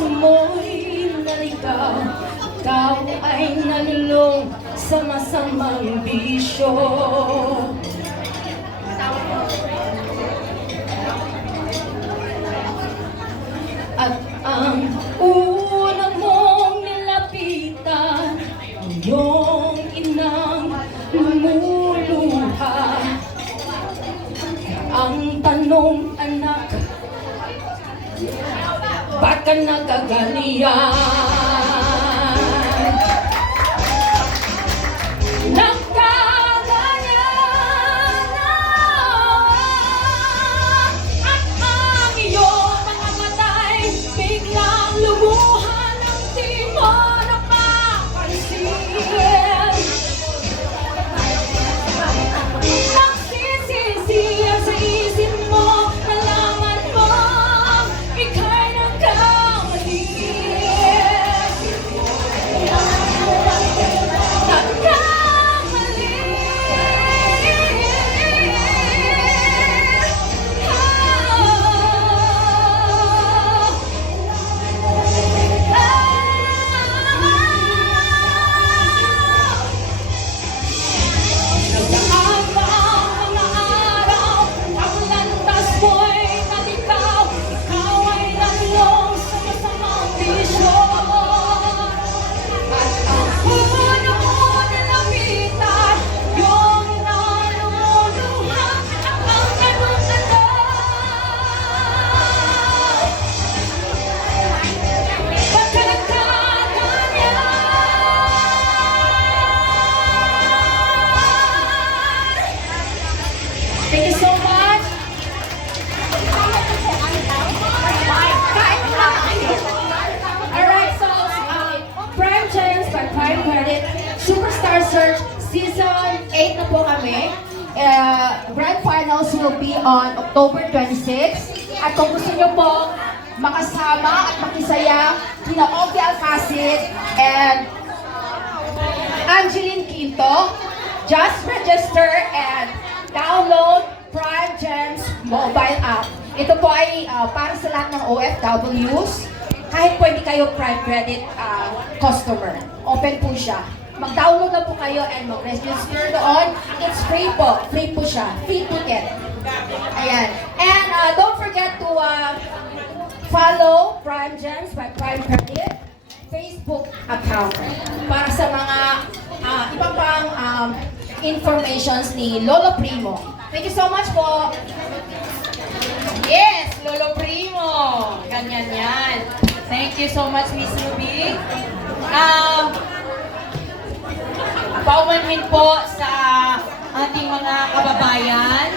puso mo'y naligaw, ikaw ay nalulong sa masamang bisyo. At ang una mong nilapitan, iyong inang lumuluha. Ang tanong, anak, ba't ka nagkagalian? Nagkaganyan na, at ang iyong mga matay biglang lumuhan ng di mo napapansin. Nagsisisiya sa isip mo, nalaman mo ika'y nagkamali. Nagkamali. Nagdaang mga araw, ang landas mo'y naligaw, ikaw ay nalong sa masamang bisyo. At ang puno mo nalapitan, yung nalululuha, at ang ganun-ganun. Ba't ka nagkaganyan? Thank you so much. Alright, so Prime Chance by Prime Credit, Superstar Search, Season 8 na po kami. Grand Finals will be on October 26. At kung gusto nyo po makasama at makisaya kina Ogie Alcacid and Angeline Quinto, just register and download Prime Gems mobile app. Ito po ay para sa lahat ng OFWs. Kahit po hindi kayo Prime Credit customer, open po siya. Mag-download na po kayo and mag-register doon. It's free po. Free po siya. Free ticket. Ayan. And don't forget to follow Prime Gems by Prime Credit Facebook account para sa mga iba pang informations ni Lolo Primo. Thank you so much po. Yes, Lolo Primo. Ganyan yan. Thank you so much, Miss Ruby. Paumanhin po sa ating mga kababayan.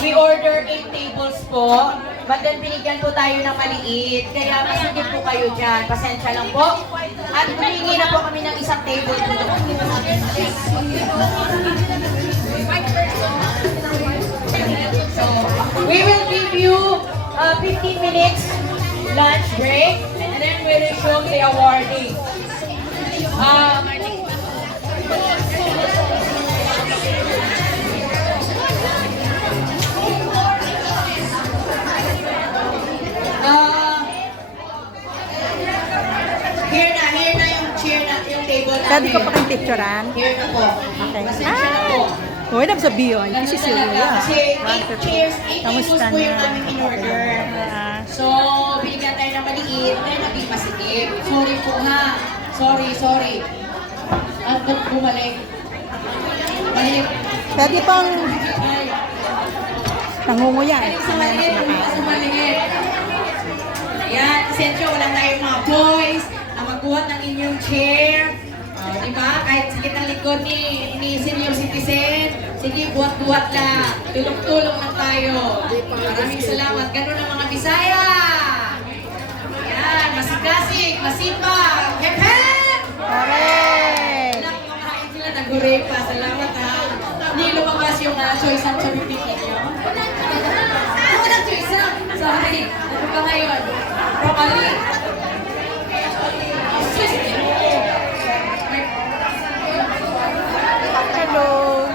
We order 8 tables po. But then binigyan po tayo ng maliit. Kaya masigit po kayo dyan. Pasensya lang po. At humingi na po kami ng isang table po. So, we will give you 15 minutes lunch break. And then we will show the awarding. Here na yung chair na, yung table natin. Pwede ko pa kayong picturean? Here na po. Okay. Pasensya na po. Uy, nagsabihan. Kasi Silvia. Kasi 8 chairs, 8 tables Kamusta po yung na? aming in-order. So, binigyan tayo ng maliit, tayo naging masikip. Sorry po ha. Sorry. At ba't bumalik? Balik. Pwede pang Ay. nangunguya. Balik sa maliit, bumalik sa maliit. Ayan, pasensya, walang tayong mga boys na magbuhat ng inyong chair. Diba? Kahit sakit ang likod ni senior citizen, sige, buhat-buhat lang. Tulong-tulong lang tayo. Maraming salamat. Ganun ang mga Bisaya. Ayan, masigasig, masipag. Hep-hep! Hooray! Alam ko, kumakain sila, nag-hooray pa. Salamat ha. Hindi lumabas yung choice ang sa bibig ninyo. Ako ng choice ha. Sorry. Ano pa ngayon? Broccoli. Hello!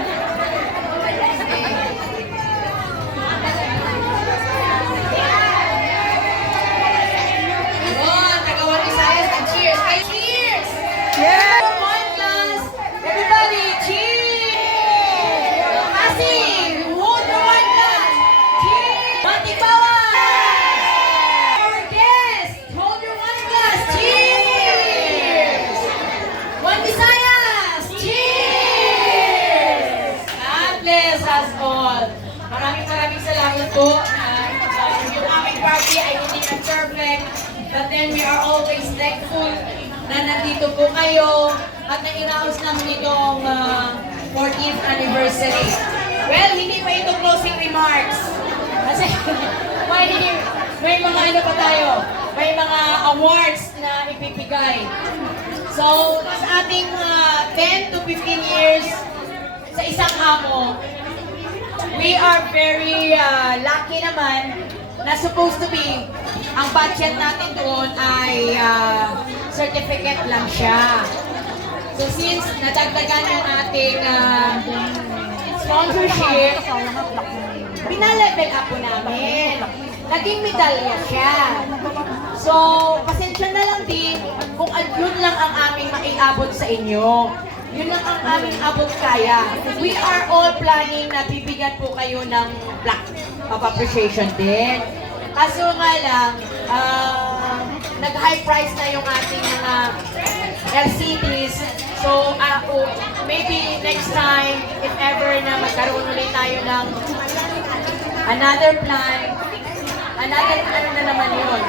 party ay hindi na perfect, but then we are always thankful na nandito po kayo at nairaos namin itong 14th anniversary. Well, hindi pa ito closing remarks. Kasi may mga ano pa tayo, may mga awards na ipipigay. So, sa ating 10 to 15 years sa isang amo, we are very lucky naman na supposed to be, ang budget natin doon ay certificate lang siya. So since nadagdagan ang ating sponsorship, pinalevel up po namin. Naging medalya siya. So, pasensya na lang din kung yun lang ang aming maiabot sa inyo. Yun lang ang aming abot kaya. We are all planning na bibigyan po kayo ng plaque of appreciation din. Kaso nga lang, nag-high price na yung ating mga LCDs. So, maybe next time, if ever na magkaroon ulit tayo ng another plan, another ano na naman yun.